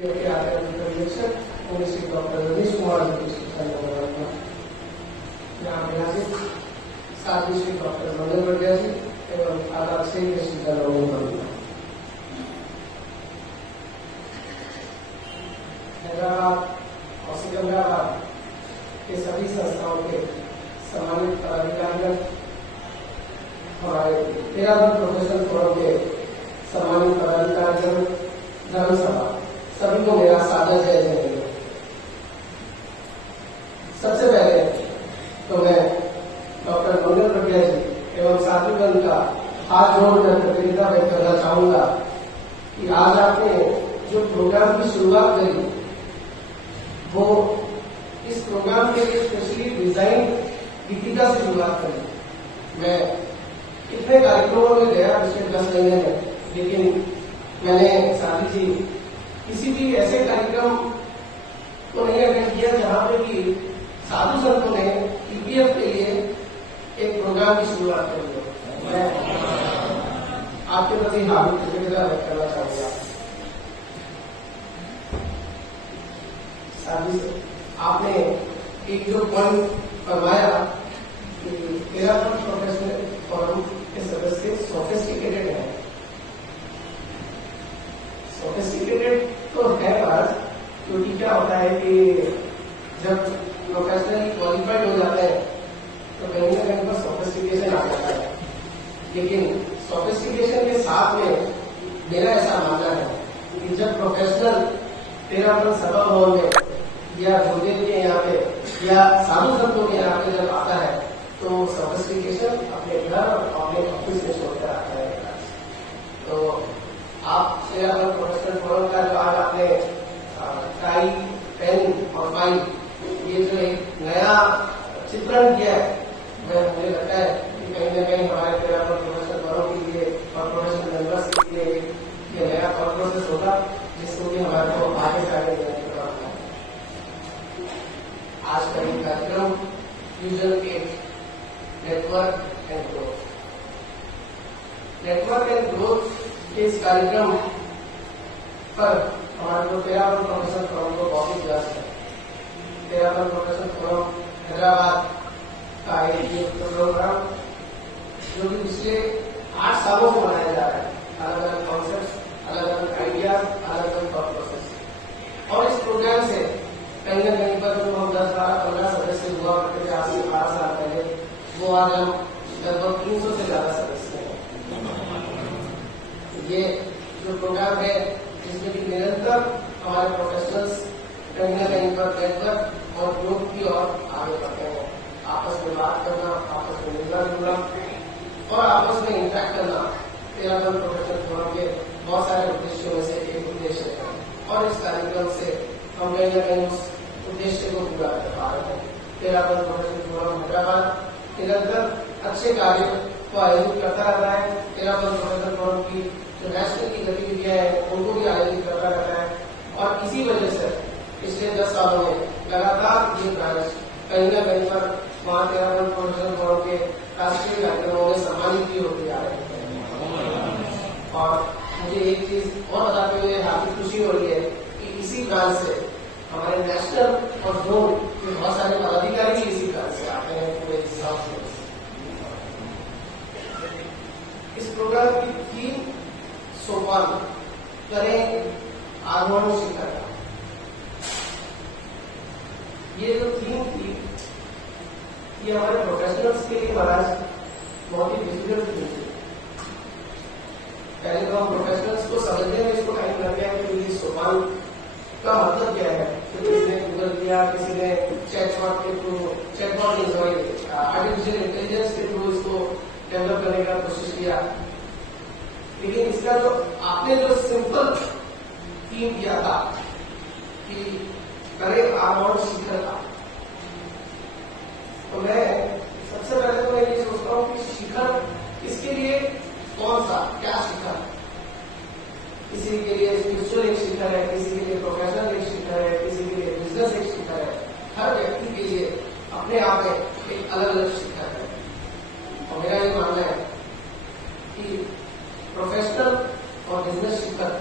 Doctor Ramesh Kumar ji साथ ही doctor मंगल बढ़िया जी एवं आधार से हैदराबाद और सिकंदराबाद के सभी संस्थाओं के सम्मानित पदाधिकारियों, हमारे देहरादून प्रोफेशनल फोरम के सम्मानित पदाधिकारियों, धर्मसभा, सभी को मेरा सादर जय जय। सबसे पहले तो मैं डॉक्टर मंगल बढ़िया जी एवं साथीगण का हाथ जोड़कर कृतज्ञता व्यक्त करना चाहूंगा कि आज आपने जो प्रोग्राम की शुरुआत करी वो इस प्रोग्राम के लिए स्पेशली डिजाइन गीतिका से शुरुआत करी। मैं कितने कार्यक्रमों में गया पिछले 10 महीने में, लेकिन मैंने साथी जी किसी भी ऐसे कार्यक्रम को नहीं अटेंड किया जहां पे कि साधु संतों ने ईपीएफ के लिए एक प्रोग्राम की शुरुआत करी। मैं आपके प्रति हार्दिक कृतज्ञता व्यक्त करना चाहूंगा। साथी से आपने एक जो पॉइंट फरमाया कि देहरादून प्रोफेशनल फोरम के सदस्य सोफिस्टिकेटेड है। सोफिस्टिकेटेड तो है बात, क्योंकि क्या होता है कि जब प्रोफेशनली क्वालिफाइड हो जाते हैं तो कहीं ना कहीं पर सोफिस्टिकेशन आ जाता है। लेकिन सोफिस्टिकेशन के साथ में मेरा ऐसा मानना है कि जब प्रोफेशनल देहरादून सभा भवन में या गुरुदेव के यहाँ पे या साधु संतों के यहाँ पे जब आता है तो सोफिस्टिकेशन अपने घर और अपने ऑफिस में छोड़कर आता है। तो आप देहरादून प्रोफेशनल फोरम का जो आज आपने टाई, पेन और फाइल ये जो एक नया चित्रण किया है, मुझे लगता है कि कहीं ना कहीं हमारे देहरादून प्रोफेशनल फोरम के लिए और प्रोफेशनल मेंबर्स के लिए ये नया थॉट प्रोसेस होगा जिसको कि हमारे को आगे से आगे देने का काम है। आज का ये कार्यक्रम fusion at network and growth, network and growth के इस कार्यक्रम पर हमारे को देहरादून प्रोफेशनल फोरम को बहुत ही व्यस्त है। देहरादून प्रोफेशनल फोरम हैदराबाद का एक प्रोग्राम जो कि पिछले 8 सालों से बनाया जा रहा है। अलग अलग कॉन्सेप्ट, अलग अलग आइडिया, अलग अलग थॉट प्रोसेस। और इस प्रोग्राम से कहीं ना कहीं पर जो हम 10, 12, 15 सदस्य हुआ करते थे आज से 12 साल पहले, वो आज हम लगभग 300 से ज्यादा सदस्य हैं। ये जो प्रोग्राम है जिसमें कि निरंतर हमारे प्रोफेशनल्स कहीं ना कहीं पर नेटवर्क और ग्रोथ की ओर आगे बढ़ते हैं। आपस में बात करना, आपस में मिलना जुलना और आपस में इंटैक्ट करना देहरादून प्रोफेशनल फोरम के बहुत सारे उद्देश्यों में से एक उद्देश्य है। और इस कार्यक्रम से हम कहीं ना कहीं उस उद्देश्य को पूरा कर पा रहे हैं। देहरादून प्रोफेशनल फोरम हैदराबाद निरंतर अच्छे कार्य को आयोजित करता रहता है। देहरादून प्रोफेशनल फोरम की जो नेशनल की गतिविधियां हैं उनको भी आयोजित करता रहता है। और इसी वजह से पिछले 10 सालों में लगातार ये ब्रांच कहीं ना कहीं पर वहां देहरादून प्रोफेशनल फोरम के राष्ट्रीय कार्यक्रमों में सम्मानित भी होती आ रही है। और मुझे एक चीज और बताते हुए काफी खुशी हो रही है कि इसी ब्रांच से हमारे नेशनल और जोन के बहुत सारे पदाधिकारी भी इसी ब्रांच से आते हैं पूरे हिसाब से। इस प्रोग्राम की थीम सोपान करें आरोहण शिखर। ये जो थीम थी ये हमारे प्रोफेशनल्स के लिए महाराज बहुत ही डिफिकल्ट थीम थी। पहले तो हम प्रोफेशनल्स को समझने में इसको टाइम लग गया कि ये सोपान का मतलब क्या है। तो किसी ने गूगल किया, किसी ने चैटबॉट के थ्रू आर्टिफिशियल इंटेलिजेंस के थ्रू इसको डेवलप करने का कोशिश किया। लेकिन इसका जो आपने जो सिंपल थीम किया था कि करें आरोहण शिखर का, तो मैं सबसे पहले तो मैं ये सोचता हूँ कि शिखर इसके लिए कौन सा क्या शिखर। किसी के लिए स्पिरिचुअल एक शिखर है, किसी के लिए प्रोफेशनल एक शिखर है, किसी के लिए बिजनेस एक शिखर है। हर व्यक्ति के लिए अपने आप में एक अलग अलग शिखर है। और मेरा ये मानना है कि प्रोफेशनल और बिजनेस शिखर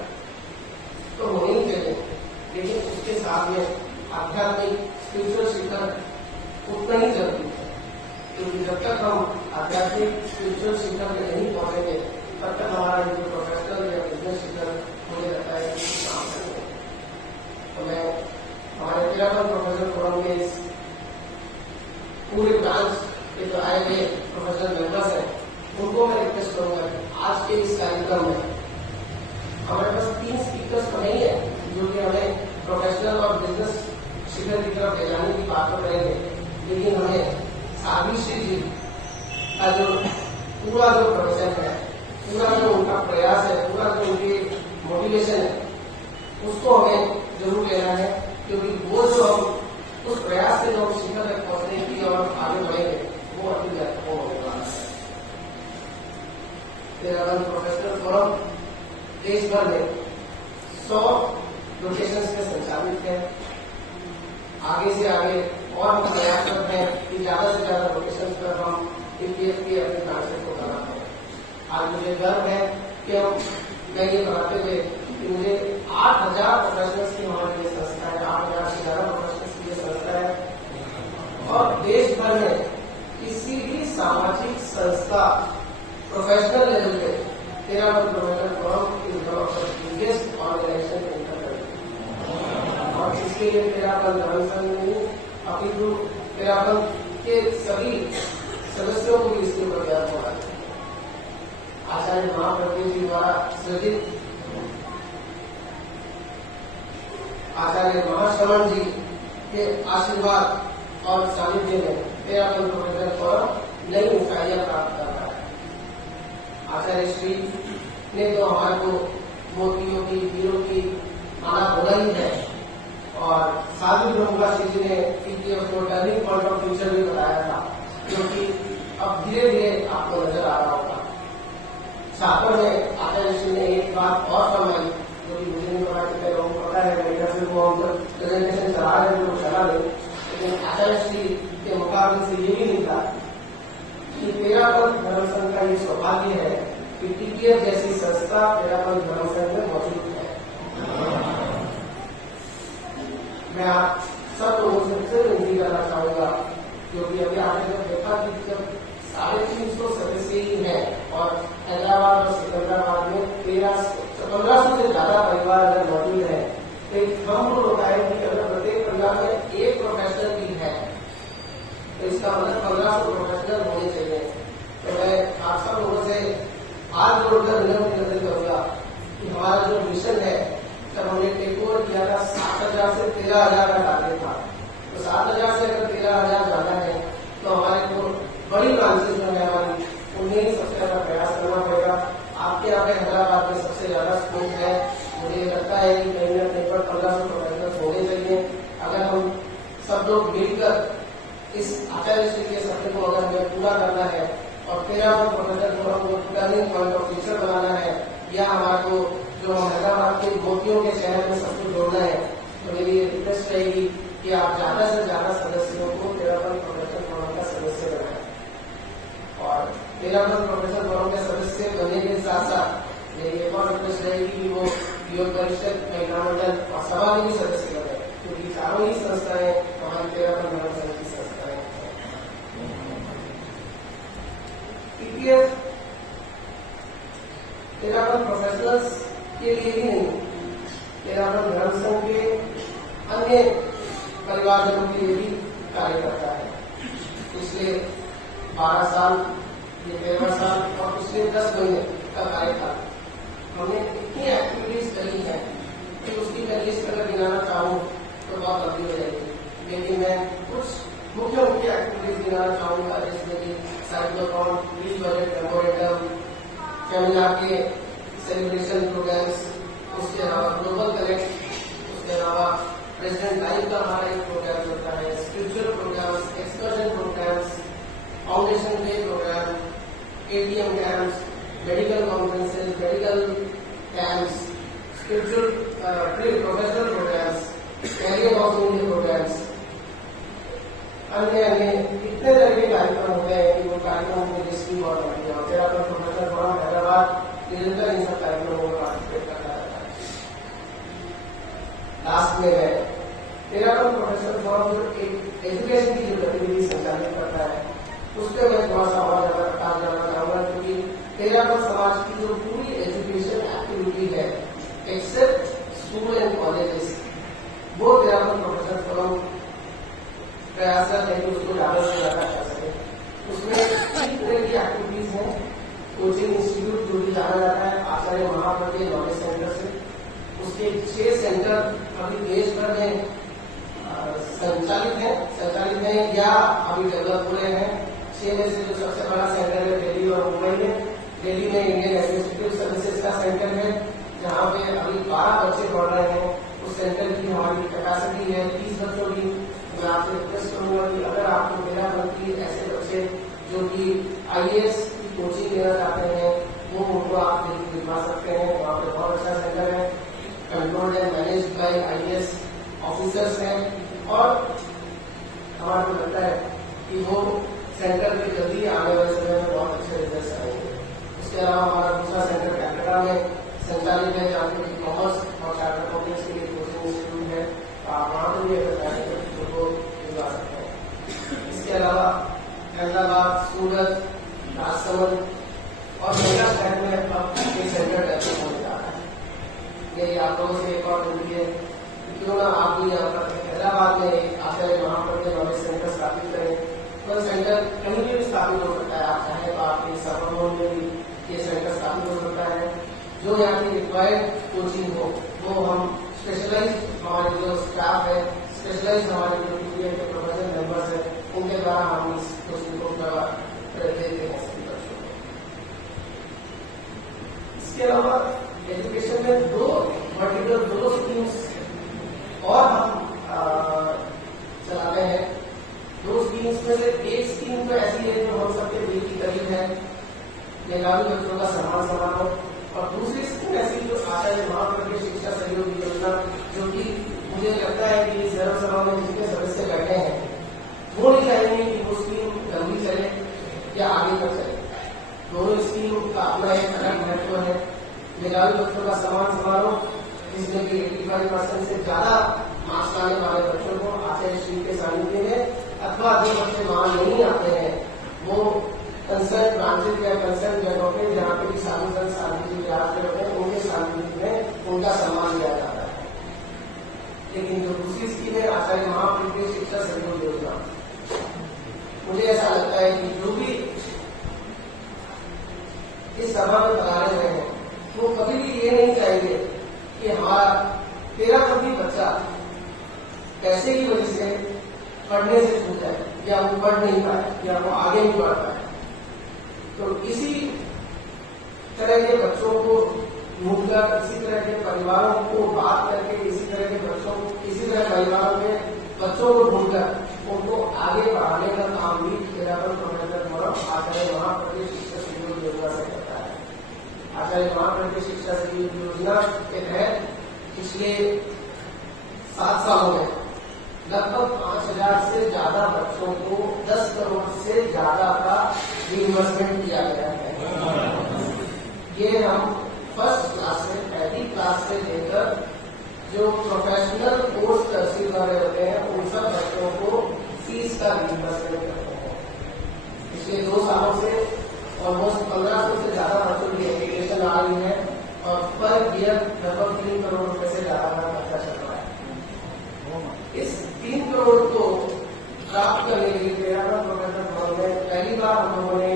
तो होनी ही चाहिए, साथ में आध्यात्मिक स्पिरिचुअल शिखर उतना ही जरूरी है, क्योंकि जब तक हम आध्यात्मिक स्पिरिचुअल शिखर में नहीं पहुंचेंगे तब तक हमारा जो प्रोफेशनल या बिजनेस शिखर मुझे लगता है कि काम करेंगे। तो मैं हमारे तेरापन प्रोफेशनल फोरम के इस पूरे ब्रांच के जो आए हुए प्रोफेशनल मेंबर्स हैं उनको मैं रिक्वेस्ट करूंगा कि आज के इस कार्यक्रम में हमारे पास 3 स्पीकर्स तो नहीं है जो कि हमें प्रोफेशनल और बिजनेस शिखर की तरफ ले जाने की बात तो करेंगे, लेकिन हमें सावित्री जी का जो पूरा जो प्रोफेशन है, पूरा जो उनका प्रयास है, पूरा जो उनकी मोटिवेशन है, उसको हमें जरूर लेना है, क्योंकि वो जो हम उस प्रयास से जो हम शिखर तक पहुंचने की और आगे बढ़ेंगे वो अति महत्वपूर्ण होने वाला है। तेरापन प्रोफेशनल फोरम देश भर में 100 लोकेशंस में संचालित है। आगे से आगे और हम प्रयास करते हैं कि ज्यादा से ज्यादा लोकेशंस पर हम टीपीएफ की अपने ब्रांचेस को बनाते हैं। आज मुझे गर्व है कि मैं ये बताते हुए कि मुझे 8,000 प्रोफेशनल्स की हमारी ये संस्था है, 8,000 से ज्यादा प्रोफेशनल्स की ये संस्था है और देश भर में किसी भी सामाजिक संस्था प्रोफेशनल लेवल पे Terapanth professional forum is one of the biggest organisation in the country. और इसके लिए तेरापन धर्म संघ नहीं अपितु तेरापन के सभी सदस्यों को भी इसके ऊपर ज्ञान होना चाहिए। आचार्य महाप्रभु जी द्वारा सृजित आचार्य महाश्रवण जी के आशीर्वाद और सानिध्य में तेरापन प्रोफेशनल फोरम नई ऊंचाइयां प्राप्त कर रहा है। आचार्य श्री ने तो हमारे को मोतियों की वीरों की माला बोला ही है और साधु ब्रह्मवासी जी ने टीपीएफ को टर्निंग पॉइंट ऑफ फ्यूचर भी बताया था, जो कि अब धीरे धीरे आपको नजर आ रहा होगा। छात्र में आचार्य श्री ने एक बात और फरमाई जो कि मुझे नहीं पता कितने लोगों को पता है, मेरे फिर वो हम प्रेजेंटेशन चला रहे थे वो चला नहीं, लेकिन आचार्य श्री के मुकाबले से ये भी नहीं था कि तेरापन धर्म संघ का ये सौभाग्य है कि टीपीएफ जैसी संस्था तेरापन धर्म संघ में मौजूद है। मैं आप सब लोगों से फिर विनती करना चाहूंगा, क्योंकि अभी आपने जब देखा कि जब 350 सदस्य ही है और हैदराबाद और सिकंदराबाद में 1500 से ज्यादा परिवार अगर मौजूद है तो एक थंब होता है कि अगर प्रत्येक परिवार में एक प्रोफेशनल भी है तो इसका मतलब 1500 प्रोफेशनल होने चाहिए। तो मैं आप सब लोगों से हाथ जोड़कर विनती करूंगा कि हमारा जो मिशन है, जब हमने टेक ओवर किया था 7,000 से 13,000 का टारगेट था, तो 7,000 से अगर 13,000 जाना है तो हमारे को बड़ी ब्रांचेस जो है हमारी उन्हें ही सबसे ज्यादा प्रयास करना पड़ेगा। आपके यहाँ पे हैदराबाद में सबसे ज्यादा स्कोप है, मुझे लगता है कि कहीं ना कहीं पर 1500 प्रोफेशनल होने चाहिए। अगर हम सब लोग मिलकर इस आचार्य श्री के सपने को अगर हमें पूरा करना है और तेरापन प्रोफेशनल फोरम को टर्निंग पॉइंट ऑफ फ्यूचर बनाना है, या हमारे को जो हैदराबाद के मोतियों के शहर में सबको जोड़ना है, तो मेरी ये रिक्वेस्ट रहेगी कि आप ज्यादा से ज्यादा सदस्यों को तेरापन प्रोफेशनल फोरम का सदस्य बनाएं। और तेरापन प्रोफेशनल फोरम के सदस्य बनने के साथ साथ मेरी एक और रिक्वेस्ट रहेगी कि वो योग परिषद, महिला मंडल और सभा के भी सदस्य बने, क्योंकि चारों ही संस्थाएं हमारी तेरापन धर्म संघ की संस्थाएं हैं। टीपीएफ तेरापन प्रोफेशनल्स के लिए ही नहीं, तेरापन धर्म संघ के अन्य परिवारजनों के लिए भी कार्य करता है। पिछले 12 साल, ये 13वां साल और पिछले 10 महीने का कार्यकाल हमने इतनी एक्टिविटीज करी है कि उसकी मैं लिस्ट अगर गिनाना चाहूँ तो बहुत लंबी हो जाएगी, लेकिन मैं कुछ मुख्य एक्टिविटीज गिनाना चाहूंगा, जिसमें कि cyclothon, pre budget memorandum, seminar के सेलिब्रेशन प्रोग्राम्स, उसके अलावा ग्लोबल कनेक्ट, उसके अलावा प्रेसिडेंट लाइव का हमारा एक प्रोग्राम चलता है, spiritual programmes, excursion programmes, foundation day programme, ATM camps, medical conferences, medical camps, spiritual professional programmes, career counselling programmes, अन्य अन्य इतने तरह के कार्यक्रम होते हैं कि वो कार्यक्रम की लिस्ट भी बहुत बड़ी है। और तेरापन प्रोफेशनल फोरम हैदराबाद निरंतर इन सब कार्यक्रमों में पार्टिसिपेट करता रहता है। लास्ट में मैं तेरापन प्रोफेशनल फोरम जो एक एजुकेशन की जो गतिविधि संचालित करता है उस पर मैं थोड़ा सा और ज्यादा प्रकाश डालना चाहूंगा, क्योंकि तेरापन समाज की जो पूरी एजुकेशन एक्टिविटी है एक्सेप्ट स्कूल एंड कॉलेजेस, वो तेरापन प्रोफेशनल फोरम प्रयासरत है कि उसको ज्यादा से ज्यादा कर सके। उसमें तीन तरह की एक्टिविटीज हैं। कोचिंग इंस्टीट्यूट जो भी जाना जाता है आचार्य महापद के नॉलेज सेंटर से, उसके 6 सेंटर अभी देश भर में संचालित है या अभी डेवलप हो रहे हैं। 6 में से जो सबसे बड़ा सेंटर है दिल्ली और मुंबई में। दिल्ली में इंडियन एडमिनिस्ट्रेटिव सर्विसेज का सेंटर है जहाँ पे अभी 12 बच्चे पढ़ रहे हैं। उस सेंटर की हमारी कैपेसिटी है 30 बच्चों की। मैं आपसे रिक्वेस्ट करूंगा कि अगर आपको मेरा बनती ऐसे बच्चे जो कि IAS की कोचिंग लेना चाहते हैं वो उनको आप दिखवा सकते हैं। वहाँ पे बहुत अच्छा सेंटर है, controlled and managed by IAS officers हैं और हमारे को लगता है कि वो सेंटर पे जल्दी आने वाले समय में बहुत अच्छे रिजल्ट आएंगे। उसके अलावा हमारा दूसरा सेंटर कैलकाटा में संचालित है जहाँ पे कॉमर्स और चार्टर्ड अकाउंटेंट्स के लिए कोचिंग इंस्टीट्यूट है। आप वहाँ पर भी अगर को दिलवा सकते हैं। इसके अलावा अहमदाबाद, सूरत, राजसमंद और मेरा शहर में अब एक सेंटर डेवलप होने जा रहा है। मेरी आप लोगों से एक और विनती है कि क्यों ना आप भी यहाँ पर हैदराबाद में एक आचार्य महापद के नॉलेज सेंटर स्थापित करें। तो सेंटर कहीं भी स्थापित हो सकता है, आप चाहें तो आपके सफर में भी ये सेंटर स्थापित हो सकता है। जो यहाँ की रिक्वायर्ड कोचिंग हो वो हम स्पेशलाइज हमारे जो स्टाफ है, स्पेशलाइज हमारे जो PTA के प्रोफेशनल मेंबर्स है, उनके द्वारा हम इस कोचिंग को देते हैं सभी बच्चों को। इसके अलावा एजुकेशन में दो स्कीम्स और हम चलाते हैं। 2 स्कीम्स में से एक स्कीम तो ऐसी है जो हम सबके दिल की करीब है, मेधावी बच्चों का सम्मान समारोह, और दूसरी स्कीम ऐसी जो आचार्य महापद की शिक्षा सहयोग योजना, जो कि मुझे लगता है कि सर्व सभा में जितने सदस्य बैठे हैं वो नहीं चाहेंगे कि वो स्कीम लंबी चले या आगे तक चले। दोनों स्कीम का अपना एक अलग महत्व है। मेधावी बच्चों का सम्मान समारोह जिसमें कि 85% से ज्यादा मार्क्स लाने वाले बच्चों को आचार्य श्री के सानिध्य में अथवा जो बच्चे वहां नहीं आते हैं वो कंसर्न ब्रांचेज या कंसर्न जगहों पे जहाँ पे भी साधु संत साधु जी विराज कर होते हैं उनके सानिध्य में उनका सम्मान किया जाता है। लेकिन जो दूसरी स्कीम है आचार्य महापद की शिक्षा सहयोग योजना, मुझे ऐसा लगता है कि जो भी इस सभा में पधारे रहे हैं वो कभी भी ये नहीं चाहेंगे कि हमारा 13 बच्चा पैसे की वजह से पढ़ने से छूट जाए या वो पढ़ नहीं पाए या वो आगे नहीं बढ़ पाए। तो इसी तरह के बच्चों को ढूंढकर, इसी तरह के परिवारों को बात करके, इसी तरह परिवारों के बच्चों को ढूंढकर उनको आगे बढ़ाने का काम भी तेरापन प्रोफेशनल फोरम आचार्य महापद की शिक्षा सहयोग योजना से करता है। आचार्य महापद की शिक्षा सहयोग योजना के तहत पिछले 7 सालों में लगभग 5000 से ज्यादा बच्चों को 10 करोड़ से ज्यादा का रिइंबर्समेंट किया गया है। ये हम फर्स्ट क्लास से, पहली क्लास से लेकर जो प्रोफेशनल कोर्स तहसील वाले होते हैं उन सब बच्चों को फीस का रिइंबर्समेंट करते हैं। पिछले 2 सालों से ऑलमोस्ट 1500 से ज्यादा बच्चों की एप्लीकेशन आ रही है और पर ईयर लगभग 3 करोड़ रुपए से ज्यादा का खर्चा चल रहा है। इस 3 करोड़ को प्राप्त करने के लिए तेरापन प्रोफेशनल फोरम में पहली बार हम लोगों ने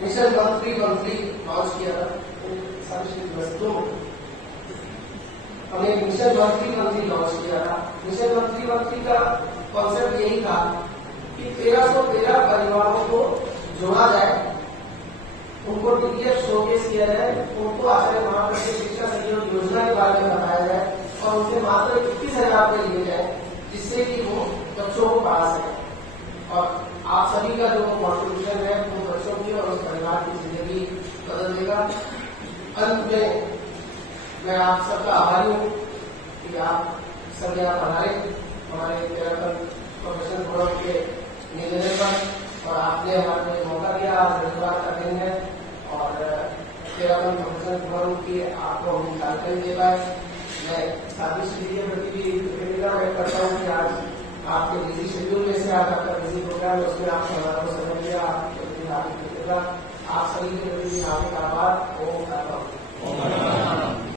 मिशन 1313 लॉन्च किया था। हमने मिशन 1313 लॉन्च किया था। मिशन 1313 का कॉन्सेप्ट यही था कि 1313 परिवारों को जोड़ा जाए, उनको DTF शोकेस किया जाए, उनको आचार्य महापद की शिक्षा सहयोग योजना के बारे में बताया जाए और उनसे मात्र 21,000 रुपये लिए जाए जिससे कि वो बच्चों को पढ़ा सके। और आप सभी का जो कॉन्ट्रीब्यूशन है वो बच्चों की और उस परिवार की जिंदगी बदल देगा। अंत में मैं आप सबका आभारी हूँ कि आप सब यहाँ पधारे हमारे तेरापन प्रोफेशनल फोरम के निवेदन पर और आपने हमारे मौका दिया। आज रविवार का दिन है और तेरापन प्रोफेशनल फोरम की आपको हम जानकारी दे पाए। मैं सारी स्टडी के प्रति भी कृतज्ञता व्यक्त करता हूँ कि आज आपके बिजी शेड्यूल में से आज आपका बिजी प्रोग्राम है, उसमें आपने हमारा को समझ लिया। आपकी कृतज्ञता, आप सभी के प्रति हार्दिक आभार। ओम